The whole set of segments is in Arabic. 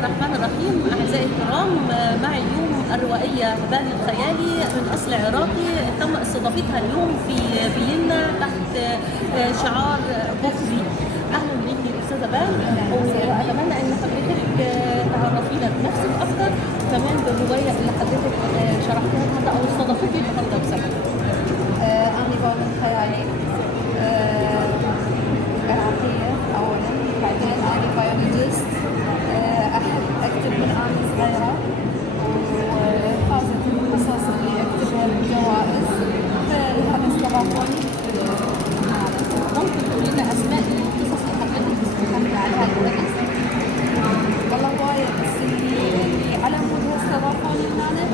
الرحمن الرحيم. أعزائي الكرام، معي اليوم الروائية هبال الخيالي من أصل عراقي، تم استضافتها اليوم في فيينا تحت شعار بوكفي. أهلا بك أستاذة هبال، وأتمنى أن حضرتك تعرفينا بنفسك أكثر، كمان بالرواية اللي حضرتك شرحتها النهارده أو استضافتي النهارده بصراحة. أنا هبال الخيالي، عراقية أولاً، بعدين أنا بيولوجيست. أحب أكتب من أنا صغيرة، وفازت بالقصص اللي أكتبها بالجوائز، فلهذا استضافوني. ممكن تقولي لنا أسماء القصص اللي حضرتك استخدمتي عليها الجوائز؟ والله وايد، بس اللي على مود استضافوني هنا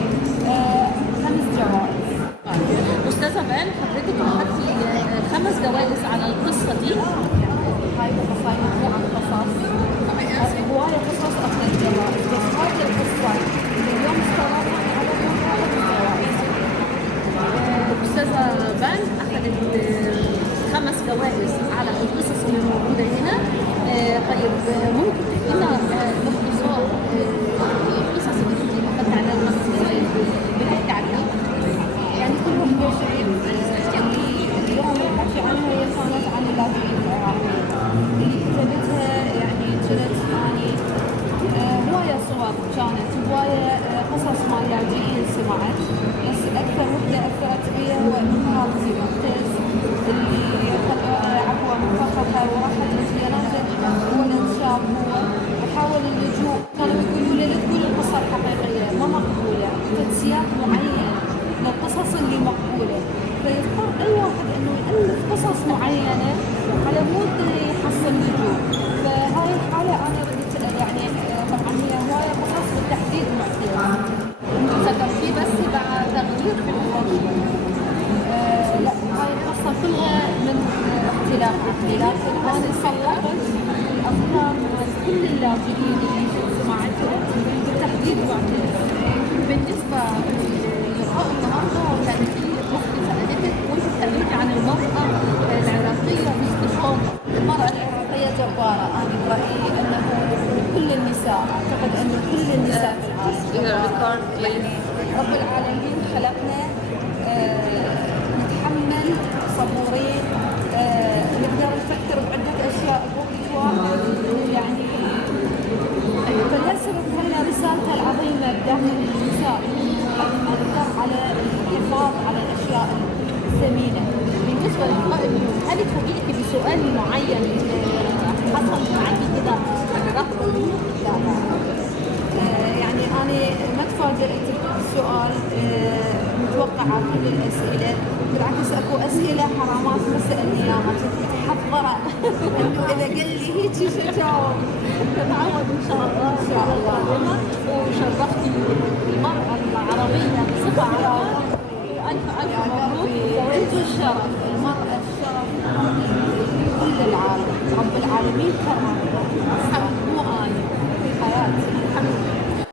5 جوائز. أستاذة هبال، حضرتك أخذتي 5 جوائز على القصة دي. هاي القصة مجموعة قصص، هواية قصص أخذت جوائز، بس هاي القصة اليوم استضافوني على مود 5 جوائز. أستاذة هبال أخذت 5 جوائز على القصص اللي موجودة هنا. طيب، ممكن تحكي لنا باختصار القصص اللي أنت أخذتي عليها 5 جوائز بتحكي عن إيه؟ يعني كل وحدة شيء. اليوم بحكي عنها هي كانت عن اللاجئين العراقيين اللي كتبتها، يعني كانت هواية صور، كانت هواية قصص مال لاجئين سمعت، بس أكثر وحدة أثرت بي هو خالتي معتز اللي عفوا مفخخة وراحت للجنازة ولد شاب هو وحاول اللجوء. كانوا يقولوا له لا تقول القصة الحقيقية ما مقبولة، أخذت سياق معين للقصص اللي مقبولة، فيضطر أي واحد إنه يألف قصص معينة على مود يحصل لجوء. فهاي الحالة أنا بديت يعني طبعا هي هواية قصص بالتحديد معتز. ذكرتي بس بعد تغيير في القضية. لا، هاي القصة كلها من اختلاف، لكن أنا صلحت الأفكار مال كل اللاجئين اللي سمعتهم بالتحديد معتز. بالنسبة للقاء النهارده، كانت في أختي سألتك وأنت اتكلمتي عن المرأة العراقية باستفاضة. المرأة العراقية جبارة، أنا برأيي أنه كل النساء، أعتقد أنه كل النساء في العالم جبارة. يعني رب العالمين خلقنا نتحمل، صبورين، نقدر نفكر بعدة أشياء بوقت واحد، يعني فليس هنا رسالة العظيمة داخل النساء أكثر على الحفاظ على الأشياء الثمينة. بالنسبة للقاء اليوم، هل اتفاجئتي بسؤال معين حصل معاكي كده رغبة منه؟ لا. يعني أنا ما تفاجأت بالسؤال، متوقعة كل الأسئلة، بالعكس أكو أسئلة حرامات ما سألني إياها، كنت متحضرة إنه إذا قال لي هيك شو أجاوب. تتعود إن شاء الله. إن شاء الله. وشرفتي المرأة العربية بصفة عامة. ألف مبروك، أنت الشرف، المرأة الشرف كل العالم، رب العالمين كرمها، مو أنا في حياتي.